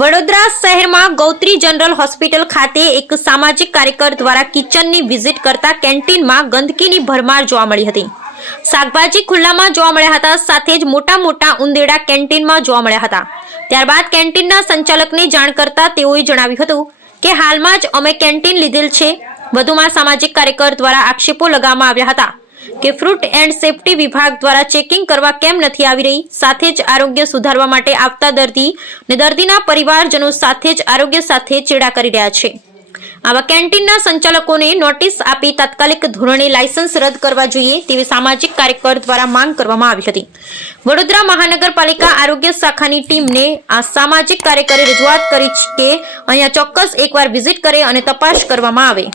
વડોદરા શહેરમાં Gotri general hospital ખાતે એક સામાજિક કાર્યકર દ્વારા કિચનની વિઝિટ કરતા કેન્ટીનમાં ગંદકીની ભરમાર જોવા મળી હતી. શાકભાજી ખુલ્લામાં જોવા મળ્યા હતા, સાથે જ મોટા મોટા ઉંદેડા કેન્ટીનમાં જોવા મળ્યા હતા. ત્યારબાદ કેન્ટીનના સંચાલકને જાણ કરતા તેઓએ જણાવ્યું હતું કે, હાલમાં જ અમે કેન્ટીન લીધેલ છે. વધુમાં સામાજિક કાર્યકર દ્વારા આક્ષેપો લગાવવામાં આવ્યા હતા. કે ફ્રૂટ એન્ડ સેફટી વિભાગ દ્વારા ચેકિંગ કરવા કેમ નથી આવી રહી? સાથે જ આરોગ્ય સુધારવા માટે આવતા દર્દી ને દર્દીના પરિવારજનો સાથે જ આરોગ્ય સાથે ચેડા કરી રહ્યા છે. આવા કેન્ટીનના સંચાલકોને નોટિસ આપી તાત્કાલિક ધોરણે લાયસન્સ રદ કરવા જોઈએ તેવી સામાજિક કાર્યકર દ્વારા માંગ કરવામાં આવી હતી. વડોદરા મહાનગરપાલિકા આરોગ્ય શાખાની ટીમને આ સામાજિક કાર્યકરે રજૂઆત કરી કે અહીંયા ચોક્કસ એકવાર વિઝિટ કરે અને તપાસ કરવામાં આવે.